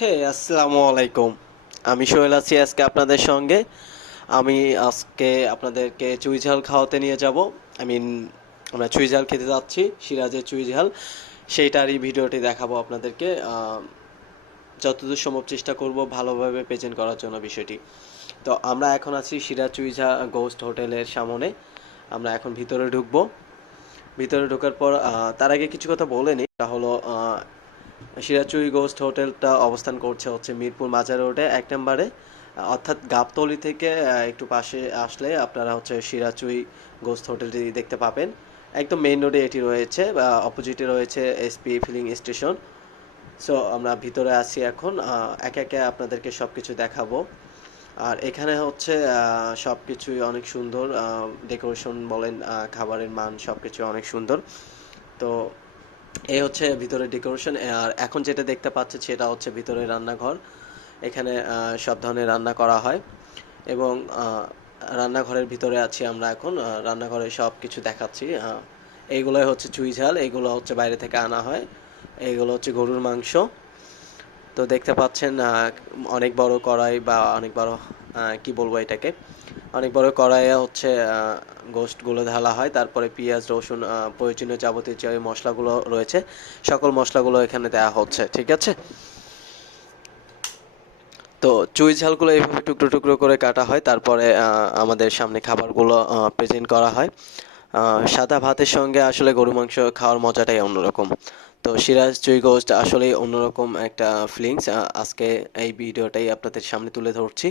হে আসসালামু আলাইকুম। আমি সোহেল আছি আজকে আপনাদের সঙ্গে। আমি আজকে আপনাদেরকে চুই ঝাল খাওয়াতে নিয়ে যাব। আই মিন আমরা চুই ঝাল খেতে যাচ্ছি, সিরাজের চুই ঝাল। সেইটারই ভিডিওটি দেখাবো আপনাদেরকে। যতদূর সম্ভব চেষ্টা করব ভালোভাবে প্রেজেন্ট করার জন্য বিষয়টি। তো আমরা এখন আছি সিরাজ চুই ঝাল গোস্ট হোটেলের সামনে। আমরা এখন ভিতরে ঢুকবো। ভিতরে ঢোকার পর তার আগে কিছু কথা বলে নিই। তা হলো সিরাজ চুই গোস্ট হোটেলটা অবস্থান করছে হচ্ছে মিরপুর মাজার রোডে ১ নম্বরে, অর্থাৎ গাবতলী থেকে একটু পাশে আসলে আপনারা হচ্ছে সিরাজ চুই গোস্ট হোটেলটি দেখতে পাবেন। একদম মেইন রোডে এটি রয়েছে, অপোজিটে রয়েছে এসপি ফিলিং স্টেশন। সো আমরা ভিতরে আছি এখন, একে একে আপনাদেরকে সব কিছু দেখাবো। আর এখানে হচ্ছে সব কিছুই অনেক সুন্দর, ডেকোরেশন বলেন, খাবারের মান সব কিছু অনেক সুন্দর। তো এই হচ্ছে ভিতরে ডেকোরেশন। আর এখন যেটা দেখতে পাচ্ছি সেটা হচ্ছে ভিতরে রান্নাঘর। এখানে সব ধরনের রান্না করা হয় এবং রান্নাঘরের ভিতরে আছি আমরা এখন। রান্নাঘরে সব কিছু দেখাচ্ছি। এইগুলোই হচ্ছে চুই ঝাল, এইগুলো হচ্ছে বাইরে থেকে আনা হয়। এইগুলো হচ্ছে গরুর মাংস। তো দেখতে পাচ্ছেন অনেক বড় কড়াই বা অনেক বড়, কি বলবো এটাকে, অনেক বড় কড়াইয়ে হচ্ছে গোশতগুলো ঢালা হয়। তারপরে পেঁয়াজ রসুন প্রয়োজনীয় যাবতীয় যে মশলাগুলো রয়েছে সকল মশলাগুলো এখানে দেওয়া হচ্ছে, ঠিক আছে। তো চুই ঝালগুলো এইভাবে টুকরো টুকরো করে কাটা হয়, তারপরে আমাদের সামনে খাবারগুলো প্রেজেন্ট করা হয়। সাদা ভাতের সঙ্গে আসলে গরু মাংস খাওয়ার মজাটাই অন্যরকম। তো সিরাজ চুই গোস্ট আসলেই অন্যরকম একটা ফিলিংস। আজকে এই ভিডিওটাই আপনাদের সামনে তুলে ধরছি।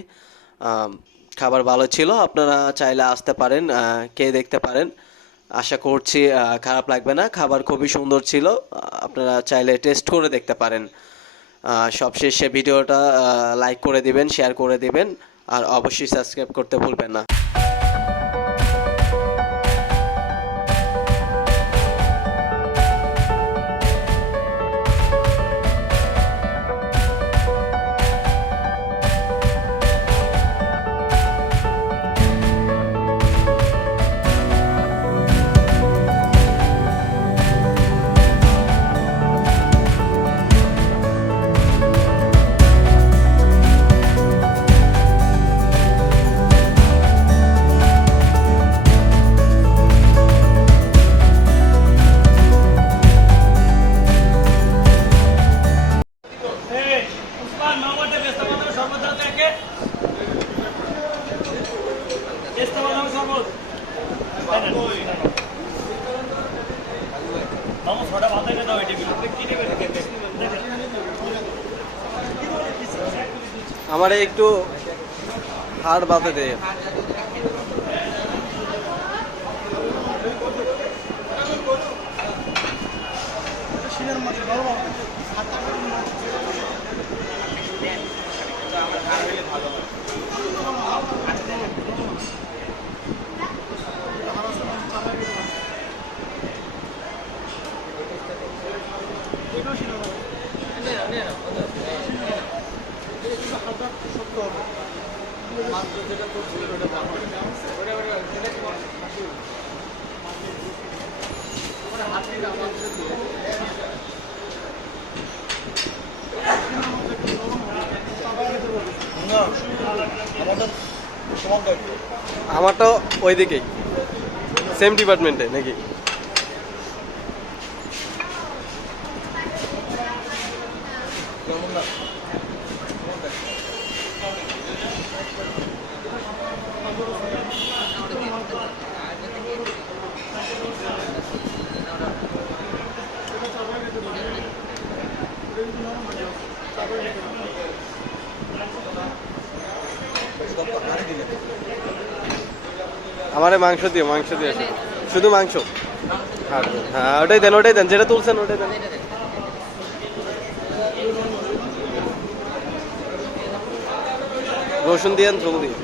খাবার ভালো ছিল, আপনারা চাইলে আসতে পারেন, খেয়ে দেখতে পারেন। আশা করছি খারাপ লাগবে না। খাবার খুবই সুন্দর ছিল, আপনারা চাইলে টেস্ট করে দেখতে পারেন। সবশেষে ভিডিওটা লাইক করে দিবেন, শেয়ার করে দিবেন, আর অবশ্যই সাবস্ক্রাইব করতে ভুলবেন না। আমার একটু হাড় বাঁধে দে। আমারটা ওইদিকেই, সেম ডিপার্টমেন্টে নাকি। আমারে মাংস দিয়ে শুধু মাংস। হ্যাঁ ওটাই দেন, যেটা তুলছেন ওটাই দেন। রসুন দিয়ে ঝোল দিয়ে।